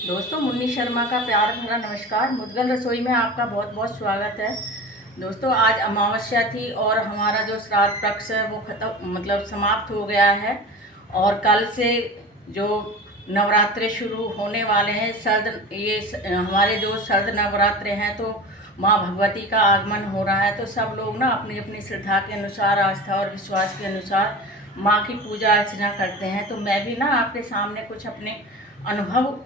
दोस्तों, मुन्नी शर्मा का प्यार भरा नमस्कार। मुद्गल रसोई में आपका बहुत बहुत स्वागत है। दोस्तों, आज अमावस्या थी और हमारा जो श्राद्ध पक्ष है वो खत्म समाप्त हो गया है। और कल से जो नवरात्रे शुरू होने वाले हैं, हमारे जो शरद नवरात्रे हैं, तो माँ भगवती का आगमन हो रहा है। तो सब लोग ना अपनी अपनी श्रद्धा के अनुसार, आस्था और विश्वास के अनुसार माँ की पूजा अर्चना करते हैं। तो मैं भी ना आपके सामने कुछ अपने अनुभव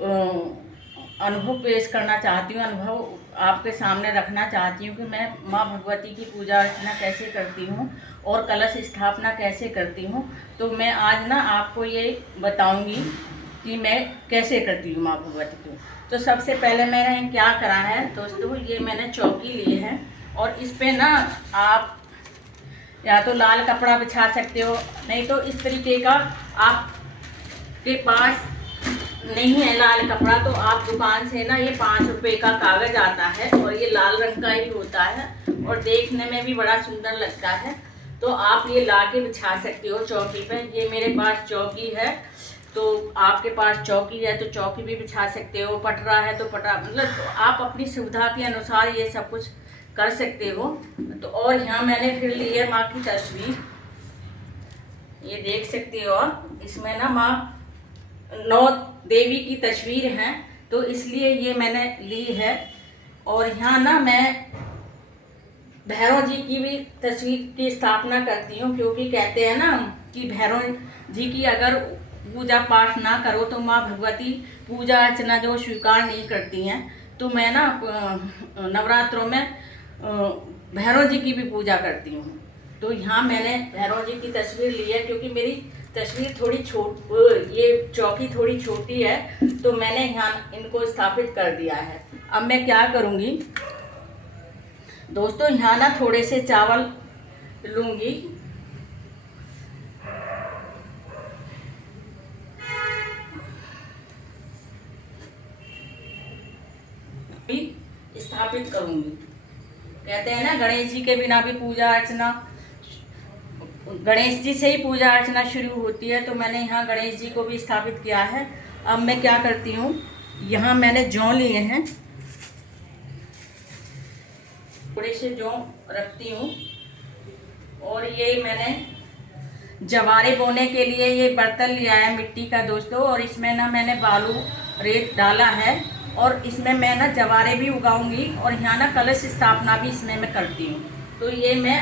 अनुभव पेश करना चाहती हूँ, अनुभव आपके सामने रखना चाहती हूँ कि मैं माँ भगवती की पूजा अर्चना कैसे करती हूँ और कलश स्थापना कैसे करती हूँ। तो मैं आज ना आपको ये बताऊँगी कि मैं कैसे करती हूँ माँ भगवती को। तो सबसे पहले मैंने क्या करा है दोस्तों, ये मैंने चौकी ली है और इस पर ना आप या तो लाल कपड़ा बिछा सकते हो, नहीं तो इस तरीके का आपके पास नहीं है लाल कपड़ा तो आप दुकान से ना ये 5 रुपए का कागज आता है और ये लाल रंग का ही होता है और देखने में भी बड़ा सुंदर लगता है। तो आप ये ला के बिछा सकते हो चौकी पे। ये मेरे पास चौकी है, तो आपके पास चौकी है तो चौकी भी बिछा सकते हो, पटरा है तो पटरा, मतलब आप अपनी सुविधा के अनुसार ये सब कुछ कर सकते हो। तो और यहाँ मैंने फिर ली है माँ की तस्वीर, ये देख सकते हो आप। इसमें ना माँ 9 देवी की तस्वीर है, तो इसलिए ये मैंने ली है। और यहाँ ना मैं भैरव जी की भी तस्वीर की स्थापना करती हूँ, क्योंकि कहते हैं ना कि भैरव जी की अगर पूजा पाठ ना करो तो माँ भगवती पूजा अर्चना जो स्वीकार नहीं करती हैं। तो मैं ना नवरात्रों में भैरव जी की भी पूजा करती हूँ। तो यहाँ मैंने भैरव जी की तस्वीर ली है, क्योंकि मेरी तस्वीर थोड़ी ये चौकी थोड़ी छोटी है, तो मैंने यहाँ इनको स्थापित कर दिया है। अब मैं क्या करूँगी दोस्तों, यहाँ ना थोड़े से चावल लूँगी, स्थापित करूँगी। कहते हैं ना गणेश जी के बिना भी पूजा अर्चना, गणेश जी से ही पूजा अर्चना शुरू होती है। तो मैंने यहाँ गणेश जी को भी स्थापित किया है। अब मैं क्या करती हूँ, यहाँ मैंने जौ लिए हैं, थोड़े से जौ रखती हूँ। और ये मैंने जवारे बोने के लिए ये बर्तन लिया है मिट्टी का दोस्तों, और इसमें ना मैंने बालू रेत डाला है और इसमें मैं ना जवारे भी उगाऊंगी और यहाँ ना कलश स्थापना भी इसमें मैं करती हूँ। तो ये मैं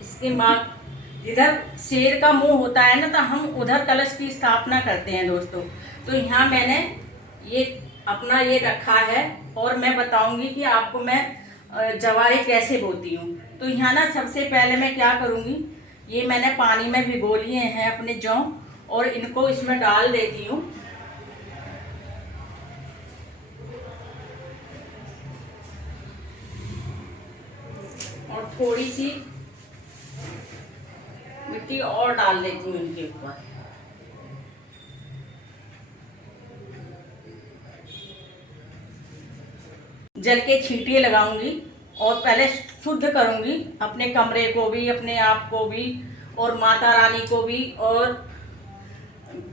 इसके बाद जिधर शेर का मुंह होता है ना, तो हम उधर कलश की स्थापना करते हैं दोस्तों। तो यहाँ मैंने ये अपना ये रखा है और मैं बताऊंगी कि आपको मैं जवारे कैसे बोती हूँ। तो यहाँ ना सबसे पहले मैं क्या करूँगी, ये मैंने पानी में भिगो लिए हैं अपने जौ और इनको इसमें डाल देती हूँ। और थोड़ी सी मिट्टी और डाल देती हूँ इनके ऊपर। जल के छींटे लगाऊंगी और पहले शुद्ध करूंगी अपने कमरे को भी, अपने आप को भी, और माता रानी को भी, और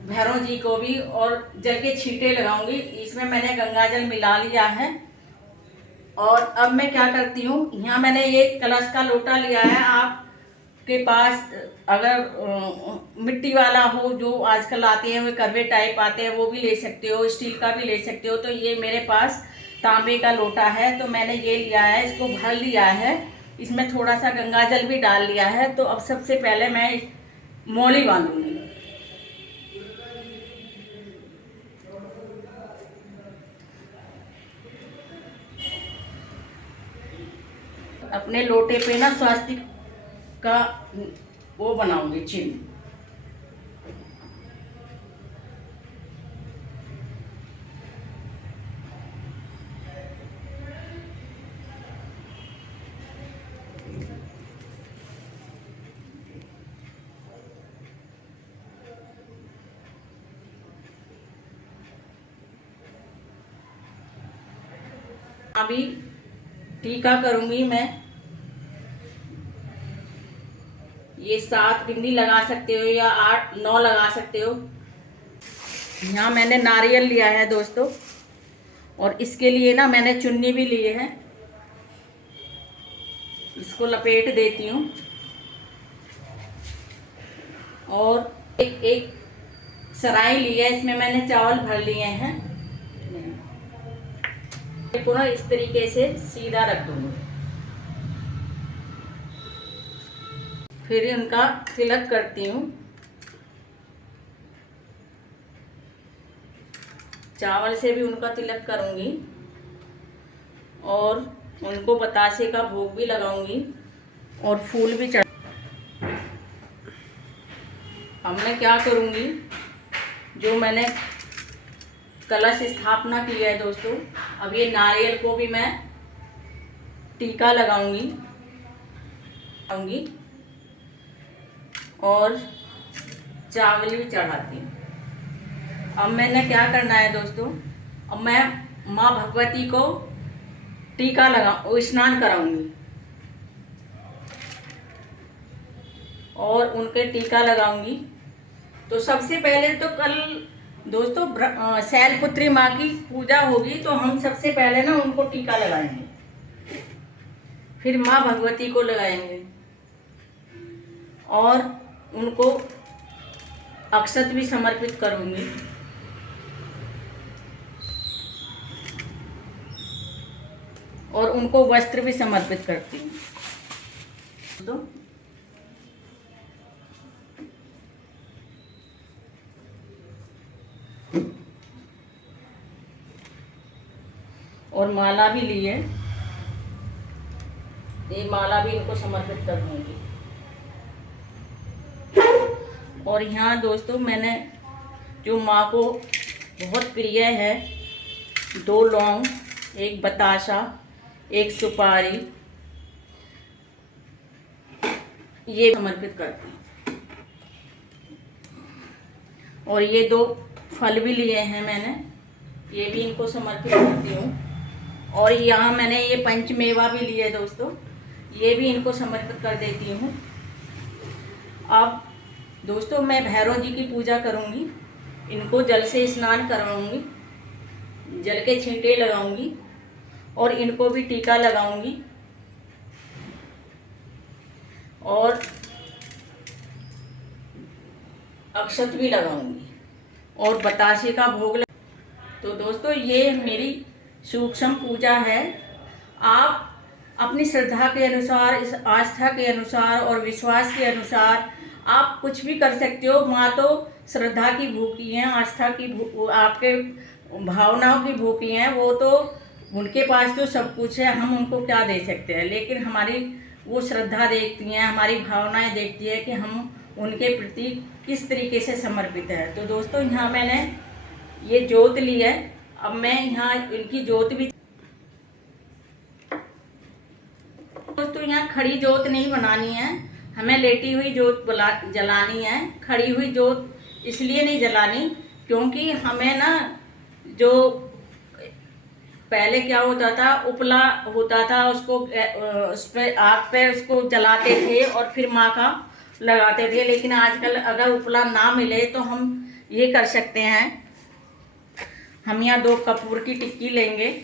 भैरव जी को भी, और जल के छींटे लगाऊंगी। इसमें मैंने गंगा जल मिला लिया है। और अब मैं क्या करती हूँ, यहाँ मैंने ये कलश का लोटा लिया है। आपके पास अगर मिट्टी वाला हो, जो आजकल आते हैं वे करवे टाइप आते हैं, वो भी ले सकते हो, स्टील का भी ले सकते हो। तो ये मेरे पास तांबे का लोटा है, तो मैंने ये लिया है, इसको भर लिया है, इसमें थोड़ा सा गंगा जल भी डाल लिया है। तो अब सबसे पहले मैं मौली बांधूंगी। अपने लोटे पे ना स्वास्तिक का वो बनाऊंगी चिन्ह। अभी टीका करूंगी मैं, ये 7 बिंदी लगा सकते हो या 8 9 लगा सकते हो। यहाँ मैंने नारियल लिया है दोस्तों, और इसके लिए ना मैंने चुन्नी भी ली है, इसको लपेट देती हूँ। और एक सराय ली है, इसमें मैंने चावल भर लिए हैं। पुनः इस तरीके से सीधा रख दूंगी। फिर इनका तिलक करती हूँ। चावल से भी उनका तिलक करूंगी और उनको बतासे का भोग भी लगाऊंगी और फूल भी चढ़। अब मैं क्या करूंगी, जो मैंने कलश स्थापना की है दोस्तों, अब ये नारियल को भी मैं टीका लगाऊंगी और चावल भी चढ़ाती हूँ। अब मैंने क्या करना है दोस्तों, अब मैं माँ भगवती को टीका स्नान कराऊंगी और उनके टीका लगाऊंगी। तो सबसे पहले तो कल दोस्तों शैलपुत्री माँ की पूजा होगी, तो हम सबसे पहले ना उनको टीका लगाएंगे, फिर माँ भगवती को लगाएंगे और उनको अक्षत भी समर्पित करूंगी। और उनको वस्त्र भी समर्पित करती हूँ। और माला भी ली है, ये माला भी इनको समर्पित कर दूंगी। और यहाँ दोस्तों मैंने जो माँ को बहुत प्रिय है, 2 लौंग, 1 बताशा, 1 सुपारी, ये समर्पित करती हूँ। और ये 2 फल भी लिए हैं मैंने, ये भी इनको समर्पित करती हूँ। और यहाँ मैंने ये पंचमेवा भी लिए दोस्तों, ये भी इनको समर्पित कर देती हूँ। अब दोस्तों मैं भैरव जी की पूजा करूँगी, इनको जल से स्नान करवाऊँगी, जल के छींटे लगाऊंगी और इनको भी टीका लगाऊंगी और अक्षत भी लगाऊंगी और बतासे का भोग तो दोस्तों ये मेरी सूक्ष्म पूजा है। आप अपनी श्रद्धा के अनुसार, इस आस्था के अनुसार और विश्वास के अनुसार आप कुछ भी कर सकते हो। माँ तो श्रद्धा की भूखी हैं, आस्था की आपके भावनाओं की भूखी हैं। वो तो उनके पास तो सब कुछ है, हम उनको क्या दे सकते हैं, लेकिन हमारी वो श्रद्धा देखती हैं, हमारी भावनाएं देखती है कि हम उनके प्रति किस तरीके से समर्पित है। तो दोस्तों यहाँ मैंने ये जोत ली है, अब मैं यहाँ इनकी जोत भी दोस्तों यहाँ खड़ी जोत नहीं बनानी है, हमें लेटी हुई जोत जलानी है। खड़ी हुई जोत इसलिए नहीं जलानी क्योंकि हमें ना जो पहले क्या होता था, उपला होता था, उसको उस पर आग पे उसको जलाते थे और फिर माँ का लगाते थे। लेकिन आजकल अगर उपला ना मिले तो हम ये कर सकते हैं, हम यहाँ 2 कपूर की टिक्की लेंगे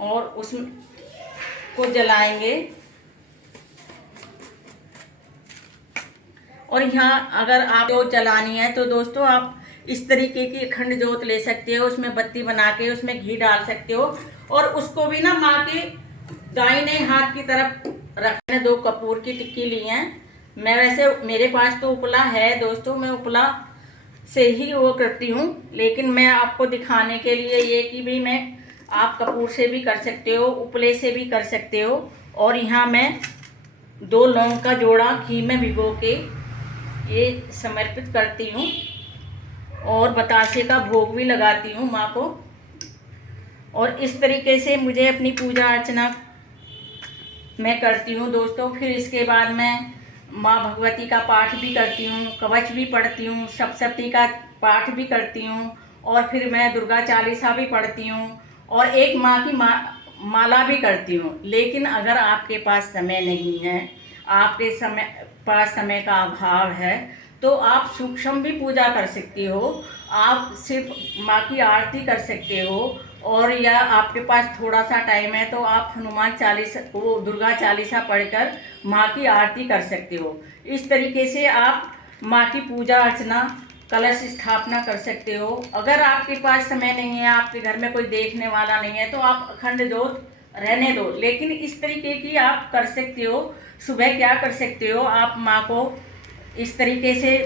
और उसको जलाएंगे। और यहाँ अगर आप जोत जलानी है तो दोस्तों आप इस तरीके की अखंड जोत ले सकते हो, उसमें बत्ती बना के उसमें घी डाल सकते हो और उसको भी ना माँ के दाहिने हाथ की तरफ रखने। 2 कपूर की टिक्की ली हैं मैं, वैसे मेरे पास तो उपला है दोस्तों, मैं उपला से ही वो करती हूँ, लेकिन मैं आपको दिखाने के लिए ये कि भी मैं आप कपूर से भी कर सकते हो, उपले से भी कर सकते हो। और यहाँ मैं 2 लौंग का जोड़ा घी में भिगो के ये समर्पित करती हूँ और बतासे का भोग भी लगाती हूँ माँ को। और इस तरीके से मुझे अपनी पूजा अर्चना मैं करती हूँ दोस्तों। फिर इसके बाद मैं माँ भगवती का पाठ भी करती हूँ, कवच भी पढ़ती हूँ, सप्तशती का पाठ भी करती हूँ और फिर मैं दुर्गा चालीसा भी पढ़ती हूँ और एक माँ की माला भी करती हूँ। लेकिन अगर आपके पास समय नहीं है, आपके पास समय का अभाव है, तो आप सूक्ष्म भी पूजा कर सकते हो। आप सिर्फ माँ की आरती कर सकते हो, और या आपके पास थोड़ा सा टाइम है तो आप हनुमान चालीसा, वो दुर्गा चालीसा पढ़कर माँ की आरती कर सकते हो। इस तरीके से आप माँ की पूजा अर्चना, कलश स्थापना कर सकते हो। अगर आपके पास समय नहीं है, आपके घर में कोई देखने वाला नहीं है, तो आप अखंड जोत रहने दो, लेकिन इस तरीके की आप कर सकते हो। सुबह क्या कर सकते हो, आप माँ को इस तरीके से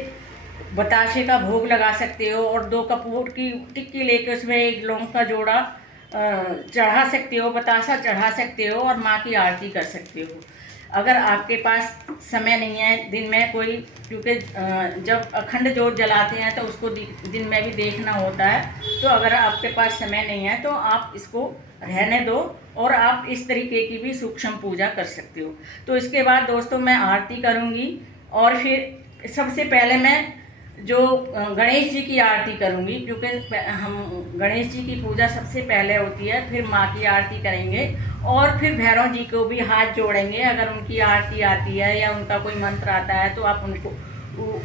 बताशे का भोग लगा सकते हो, और 2 कपूर की टिक्की लेके उसमें 1 लौंग का जोड़ा चढ़ा सकते हो, बतासा चढ़ा सकते हो, और माँ की आरती कर सकते हो। अगर आपके पास समय नहीं है दिन में कोई, क्योंकि जब अखंड जोत जलाते हैं तो उसको दिन में भी देखना होता है, तो अगर आपके पास समय नहीं है तो आप इसको रहने दो, और आप इस तरीके की भी सूक्ष्म पूजा कर सकते हो। तो इसके बाद दोस्तों मैं आरती करूँगी, और फिर सबसे पहले मैं जो गणेश जी की आरती करूँगी, क्योंकि हम गणेश जी की पूजा सबसे पहले होती है, फिर माँ की आरती करेंगे, और फिर भैरव जी को भी हाथ जोड़ेंगे। अगर उनकी आरती आती है या उनका कोई मंत्र आता है तो आप उनको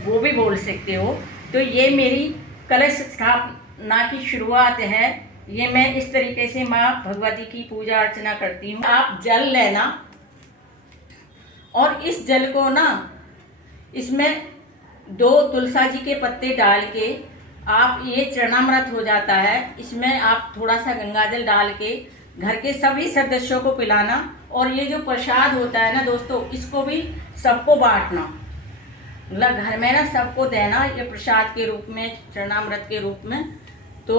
वो भी बोल सकते हो। तो ये मेरी कलश स्थापना की शुरुआत है। ये मैं इस तरीके से माँ भगवती की पूजा अर्चना करती हूँ। आप जल लेना, और इस जल को ना, इसमें 2 तुलसा जी के पत्ते डाल के आप, ये चरणामृत हो जाता है, इसमें आप थोड़ा सा गंगाजल डाल के घर के सभी सदस्यों को पिलाना। और ये जो प्रसाद होता है ना दोस्तों, इसको भी सबको बांटना, मतलब घर में ना सबको देना, ये प्रसाद के रूप में, चरणामृत के रूप में। तो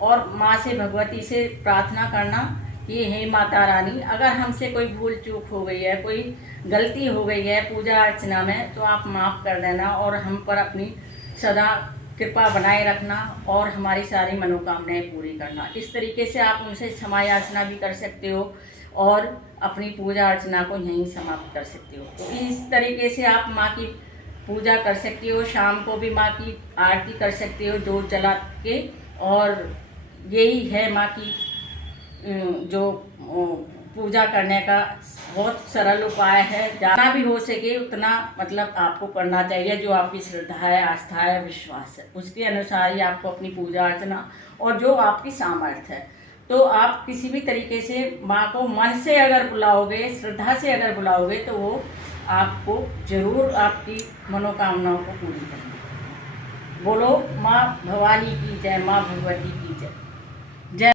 और माँ से, भगवती से प्रार्थना करना कि हे माता रानी, अगर हमसे कोई भूल चूक हो गई है, कोई गलती हो गई है पूजा अर्चना में, तो आप माफ़ कर देना, और हम पर अपनी सदा कृपा बनाए रखना, और हमारी सारी मनोकामनाएं पूरी करना। इस तरीके से आप उनसे क्षमा याचना भी कर सकते हो, और अपनी पूजा अर्चना को यहीं समाप्त कर सकते हो। तो इस तरीके से आप माँ की पूजा कर सकते हो। शाम को भी माँ की आरती कर सकते हो जोत जला के, और यही है माँ की जो पूजा करने का बहुत सरल उपाय है। जितना भी हो सके उतना मतलब आपको करना चाहिए, जो आपकी श्रद्धा है, आस्था है, विश्वास है, उसके अनुसार ही आपको अपनी पूजा अर्चना, और जो आपकी सामर्थ्य है। तो आप किसी भी तरीके से माँ को मन से अगर बुलाओगे, श्रद्धा से अगर बुलाओगे, तो वो आपको जरूर आपकी मनोकामनाओं को पूरी करेंगे। बोलो माँ भवानी की जय, माँ भगवती की जय। जय।